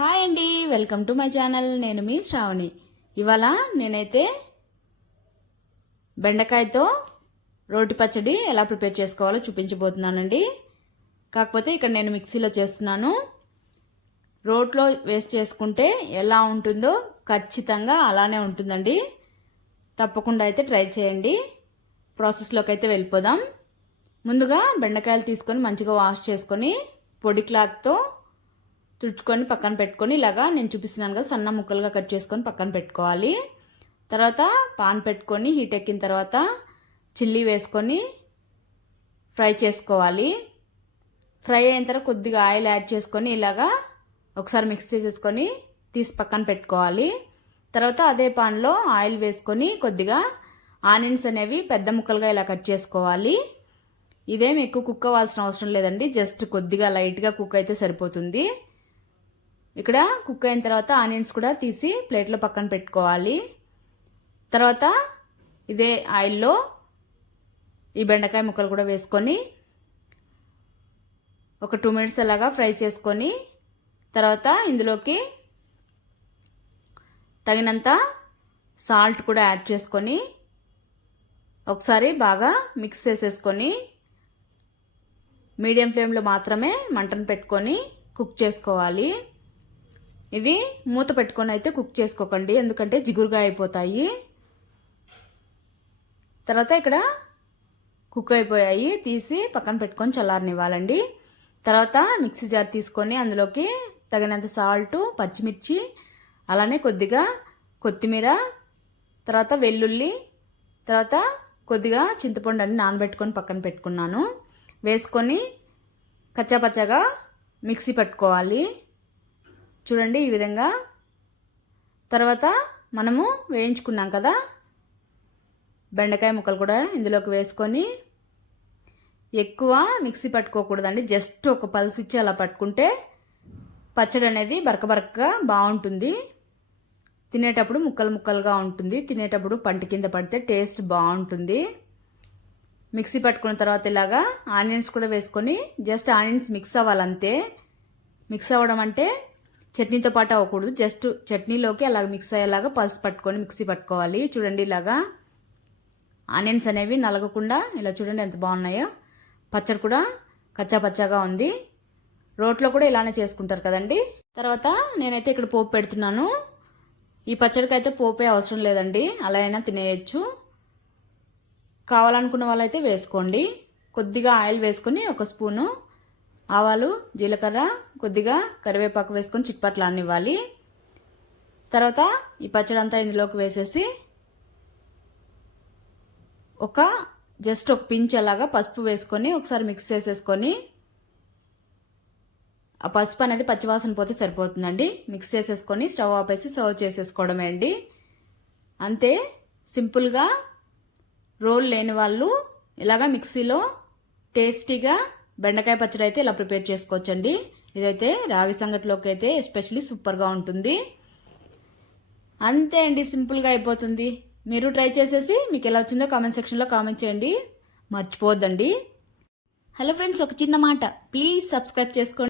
Hi అండి, welcome to my channel. నేను మీ శ్రావణి. ఇవాళ నేనైతే బెండకాయతో రోటి పచ్చడి ఎలా ప్రిపేర్ చేసుకోవాలో చూపించబోతున్నానండి. కాకపోతే ఇక్కడ నేను మిక్సీలో చేస్తున్నాను. రోట్లో వేస్ట్ చేసుకుంటే ఎలా ఉంటుందో ఖచ్చితంగా అలానే ఉంటుందండి. తప్పకుండా అయితే ట్రై చేయండి. ప్రాసెస్లోకి అయితే వెళ్ళిపోదాం. ముందుగా బెండకాయలు తీసుకొని మంచిగా వాష్ చేసుకొని పొడి క్లాత్తో తుడుచుకొని పక్కన పెట్టుకొని ఇలాగా నేను చూపిస్తున్నాను కదా, సన్న ముక్కలుగా కట్ చేసుకొని పక్కన పెట్టుకోవాలి. తర్వాత పాన్ పెట్టుకొని హీట్ ఎక్కిన తర్వాత చిల్లీ వేసుకొని ఫ్రై చేసుకోవాలి. ఫ్రై అయిన తర్వాత కొద్దిగా ఆయిల్ యాడ్ చేసుకొని ఇలాగా ఒకసారి మిక్స్ చేసేసుకొని తీసి పక్కన పెట్టుకోవాలి. తర్వాత అదే పాన్లో ఆయిల్ వేసుకొని కొద్దిగా ఆనియన్స్ అనేవి పెద్ద ముక్కలుగా ఇలా కట్ చేసుకోవాలి. ఇదేమి ఎక్కువ కుక్ అవ్వాల్సిన అవసరం లేదండి, జస్ట్ కొద్దిగా లైట్గా కుక్ అయితే సరిపోతుంది. ఇక్కడ కుక్ అయిన తర్వాత ఆనియన్స్ కూడా తీసి ప్లేట్లో పక్కన పెట్టుకోవాలి. తర్వాత ఇదే ఆయిల్లో ఈ బెండకాయ ముక్కలు కూడా వేసుకొని ఒక 2 మినిట్స్ అలాగా ఫ్రై చేసుకొని తర్వాత ఇందులోకి తగినంత సాల్ట్ కూడా యాడ్ చేసుకొని ఒకసారి బాగా మిక్స్ చేసేసుకొని మీడియం ఫ్లేమ్లో మాత్రమే మంటను పెట్టుకొని కుక్ చేసుకోవాలి. ఇది మూత పెట్టుకొని అయితే కుక్ చేసుకోకండి, ఎందుకంటే జిగురుగా అయిపోతాయి. తర్వాత ఇక్కడ కుక్ అయిపోయాయి, తీసి పక్కన పెట్టుకొని చల్లారనివ్వాలండి. తర్వాత మిక్సీ జార్ తీసుకొని అందులోకి తగినంత సాల్ట్, పచ్చిమిర్చి, అలానే కొద్దిగా కొత్తిమీర, తర్వాత వెల్లుల్లి, తర్వాత కొద్దిగా చింతపండు అన్ని నానబెట్టుకొని పక్కన పెట్టుకున్నాను. వేసుకొని కచ్చాపచ్చాగా మిక్సీ పట్టుకోవాలి. చూడండి ఈ విధంగా. తర్వాత మనము వేయించుకున్నాం కదా బెండకాయ ముక్కలు కూడా ఇందులోకి వేసుకొని ఎక్కువ మిక్సీ పట్టుకోకూడదండి, జస్ట్ ఒక పల్స్ ఇచ్చి అలా పట్టుకుంటే పచ్చడి అనేది బరకబరకగా బాగుంటుంది. తినేటప్పుడు ముక్కలు ముక్కలుగా ఉంటుంది, తినేటప్పుడు పంట కింద పడితే టేస్ట్ బాగుంటుంది. మిక్సీ పట్టుకున్న తర్వాత ఇలాగా ఆనియన్స్ కూడా వేసుకొని జస్ట్ ఆనియన్స్ మిక్స్ అవ్వాలంతే. మిక్స్ అవ్వడం అంటే చట్నీతో పాటు అవ్వకూడదు, జస్ట్ చట్నీలోకి అలాగ మిక్స్ అయ్యేలాగా పల్స్ పట్టుకొని మిక్సీ పట్టుకోవాలి. చూడండి ఇలాగా ఆనియన్స్ అనేవి నలగకుండా ఇలా చూడండి ఎంత బాగున్నాయో. పచ్చడి కూడా కచ్చాపచ్చాగా ఉంది. రోట్లో కూడా ఇలానే చేసుకుంటారు కదండి. తర్వాత నేనైతే ఇక్కడ పోపు పెడుతున్నాను. ఈ పచ్చడికి అయితే పోపే అవసరం లేదండి, అలా అయినా తినేయచ్చు. కావాలనుకున్న వాళ్ళైతే వేసుకోండి. కొద్దిగా ఆయిల్ వేసుకొని ఒక స్పూను ఆవాలు, జీలకర్ర, కొద్దిగా కరివేపాకు వేసుకొని చిట్పట్లు అన్నివ్వాలి. తర్వాత ఈ పచ్చడి అంతా ఇందులోకి వేసేసి జస్ట్ ఒక పించ్ అలాగా పసుపు వేసుకొని ఒకసారి మిక్స్ చేసేసుకొని ఆ పసుపు అనేది పచ్చివాసన పోతే సరిపోతుందండి. మిక్స్ చేసేసుకొని స్టవ్ ఆపేసి సర్వ్ చేసేసుకోవడమే అండి. అంతే సింపుల్గా. రోల్ లేని వాళ్ళు ఇలాగా మిక్సీలో టేస్టీగా బెండకాయ పచ్చడి అయితే ఇలా ప్రిపేర్ చేసుకోవచ్చండి. ఇదైతే రాగి సంగటిలోకి అయితే ఎస్పెషల్లీ సూపర్గా ఉంటుంది. అంతే అండి, సింపుల్గా అయిపోతుంది. మీరు ట్రై చేసేసి మీకు ఎలా వచ్చిందో కామెంట్ సెక్షన్లో కామెంట్ చేయండి, మర్చిపోవద్దండి. హలో ఫ్రెండ్స్, ఒక చిన్న మాట, ప్లీజ్ సబ్స్క్రైబ్ చేసుకోండి.